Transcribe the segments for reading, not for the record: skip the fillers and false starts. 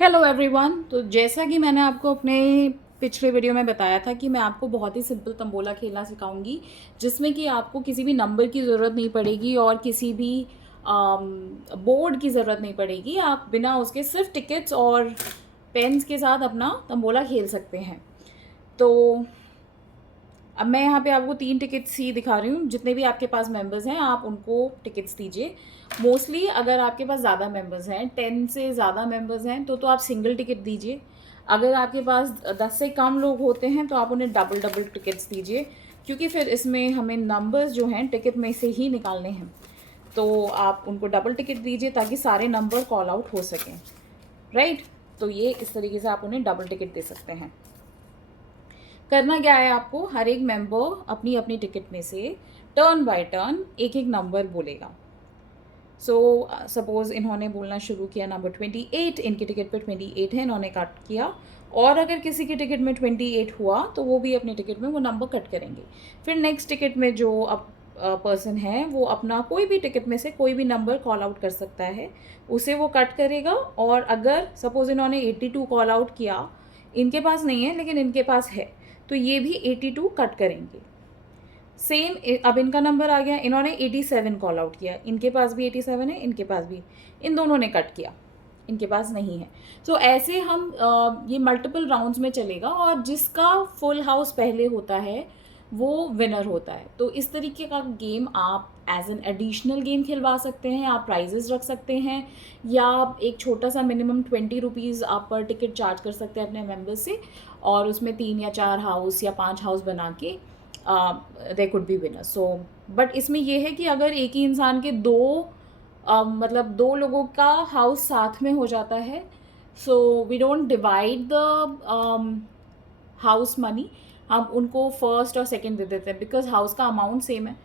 Hello everyone. तो जैसा कि मैंने आपको अपने पिछले वीडियो में बताया था कि मैं आपको बहुत ही सिंपल तंबोला खेलना सिखाऊंगी, जिसमें कि आपको किसी भी नंबर की ज़रूरत नहीं पड़ेगी और किसी भी बोर्ड की ज़रूरत नहीं पड़ेगी। आप बिना उसके सिर्फ टिकट्स और पेन्स के साथ अपना तंबोला खेल सकते हैं। तो अब मैं यहाँ पे आपको 3 टिकट्स ही दिखा रही हूँ। जितने भी आपके पास मेंबर्स हैं आप उनको टिकट्स दीजिए। मोस्टली अगर आपके पास ज़्यादा मेंबर्स हैं, 10 से ज़्यादा मेंबर्स हैं, तो आप सिंगल टिकट दीजिए। अगर आपके पास 10 से कम लोग होते हैं तो आप उन्हें डबल डबल टिकट्स दीजिए, क्योंकि फिर इसमें हमें नंबर्स जो हैं टिकट में से ही निकालने हैं। तो आप उनको डबल टिकट दीजिए ताकि सारे नंबर कॉल आउट हो सकें, राइट। तो ये इस तरीके से आप उन्हें डबल टिकट दे सकते हैं। करना क्या है, आपको हर एक मेंबर अपनी अपनी टिकट में से टर्न बाय टर्न एक एक नंबर बोलेगा। सो सपोज इन्होंने बोलना शुरू किया नंबर 28, इनकी टिकट पे 28 है, इन्होंने कट किया। और अगर किसी की टिकट में 28 हुआ तो वो भी अपनी टिकट में वो नंबर कट करेंगे। फिर नेक्स्ट टिकट में जो अब पर्सन है वो अपना कोई भी टिकट में से कोई भी नंबर कॉल आउट कर सकता है, उसे वो कट करेगा। और अगर सपोज इन्होंने 82 कॉल आउट किया, इनके पास नहीं है लेकिन इनके पास है, तो ये भी 82 कट करेंगे। सेम अब इनका नंबर आ गया, इन्होंने 87 कॉल आउट किया, इनके पास भी 87 है, इनके पास भी, इन दोनों ने कट किया, इनके पास नहीं है। तो ऐसे हम ये मल्टीपल राउंड्स में चलेगा और जिसका फुल हाउस पहले होता है वो विनर होता है। तो इस तरीके का गेम आप एज एन एडिशनल गेम खिलवा सकते हैं, आप प्राइजेस रख सकते हैं, या एक छोटा सा मिनिमम 20 रुपीज़ आप पर टिकट चार्ज कर सकते हैं अपने मेंबर्स से, और उसमें 3 या 4 हाउस या 5 हाउस बना के they could be winner. So but इसमें यह है कि अगर एक ही इंसान के मतलब दो लोगों का हाउस साथ में हो जाता है, so we don't divide the house money, हम उनको फर्स्ट और सेकंड दे देते हैं बिकॉज हाउस का अमाउंट सेम है।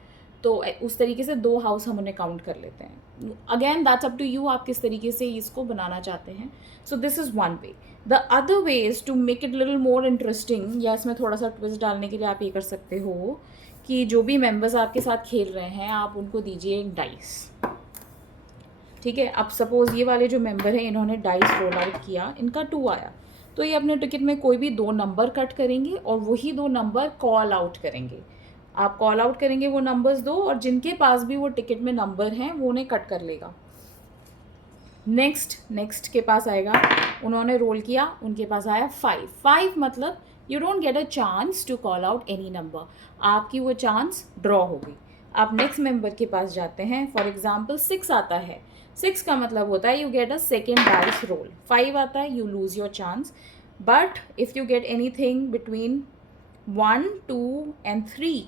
तो उस तरीके से 2 हाउस हम उन्हें काउंट कर लेते हैं। Again that's up to you, आप किस तरीके से इसको बनाना चाहते हैं। So this is one way. The other way is to make it little more interesting, या इसमें थोड़ा सा ट्विस्ट डालने के लिए आप ये कर सकते हो कि जो भी मेंबर्स आपके साथ खेल रहे हैं आप उनको दीजिए एक डाइस। ठीक है, अब सपोज ये वाले जो मेंबर हैं इन्होंने डाइस रोल आउट किया, इनका 2 आया, तो ये अपने टिकट में कोई भी 2 नंबर कट करेंगे और वही 2 नंबर कॉल आउट करेंगे। आप कॉल आउट करेंगे वो नंबर्स 2, और जिनके पास भी वो टिकट में नंबर हैं वो उन्हें कट कर लेगा। नेक्स्ट के पास आएगा, उन्होंने रोल किया, उनके पास आया 5 मतलब you don't get a chance to call out any number, आपकी वो चांस ड्रॉ होगी। आप नेक्स्ट मेंबर के पास जाते हैं, फॉर एग्जाम्पल 6 आता है, 6 का मतलब होता है you get a second dice role. 5 आता है, you lose your chance. But if you get any thing between 1, 2 and 3,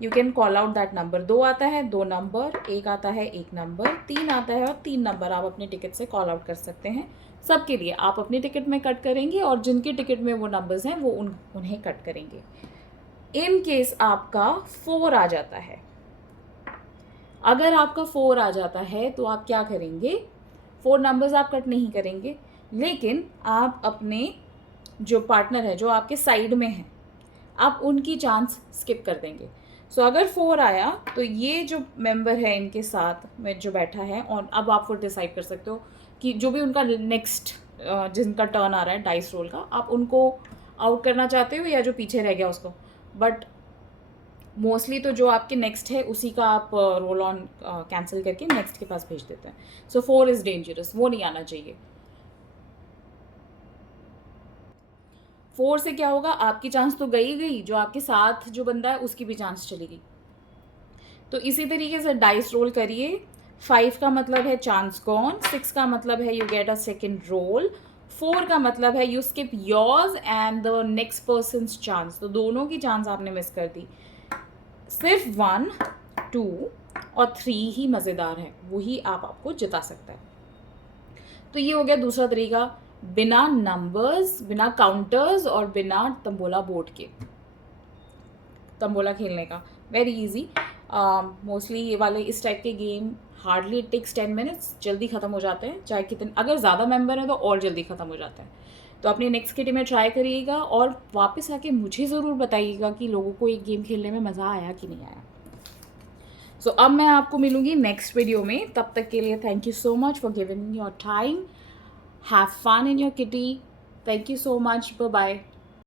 you can call out that number. 2 आता है, 2 नंबर, 1 आता है, 1 नंबर, 3 आता है और 3 नंबर आप अपने टिकट से कॉल आउट कर सकते हैं। सबके लिए आप अपनी टिकट में कट करेंगे और जिनके टिकट में वो नंबर्स हैं वो उन्हें कट करेंगे। इन केस आपका 4 आ जाता है, अगर आपका 4 आ जाता है तो आप क्या करेंगे, 4 नंबर्स आप कट नहीं करेंगे, लेकिन आप अपने जो पार्टनर है जो आपके साइड में है आप उनकी चांस स्किप कर देंगे। सो अगर 4 आया तो ये जो मेंबर है इनके साथ में जो बैठा है, और अब आप फिर डिसाइड कर सकते हो कि जो भी उनका नेक्स्ट जिनका टर्न आ रहा है डाइस रोल का, आप उनको आउट करना चाहते हो या जो पीछे रह गया उसको। बट मोस्टली तो जो आपके नेक्स्ट है उसी का आप रोल ऑन कैंसिल करके नेक्स्ट के पास भेज देते हैं। सो 4 इज़ डेंजरस, वो नहीं आना चाहिए। 4 से क्या होगा, आपकी चांस तो गई गई, जो आपके साथ जो बंदा है उसकी भी चांस चली गई। तो इसी तरीके से डाइस रोल करिए। 5 का मतलब है चांस गॉन, 6 का मतलब है you get a second roll, 4 का मतलब है you skip yours and the next person's chance, तो दोनों की चांस आपने मिस कर दी। सिर्फ 1, 2 और 3 ही मज़ेदार है, वही आपको जिता सकता है। तो ये हो गया दूसरा तरीका, बिना नंबर्स, बिना काउंटर्स और बिना तंबोला बोर्ड के तंबोला खेलने का। Very easy. मोस्टली ये वाले इस टाइप के game hardly it takes 10 minutes, जल्दी ख़त्म हो जाते हैं, चाहे कितने, अगर ज़्यादा मेंबर हैं तो और जल्दी ख़त्म हो जाते हैं। तो अपनी नेक्स्ट किटी में ट्राई करिएगा और वापस आके मुझे ज़रूर बताइएगा कि लोगों को ये गेम खेलने में मज़ा आया कि नहीं आया। सो अब मैं आपको मिलूँगी नेक्स्ट वीडियो में, तब तक के लिए thank you so much for giving your time. Have fun in your kitty. Thank you so much. Bye bye.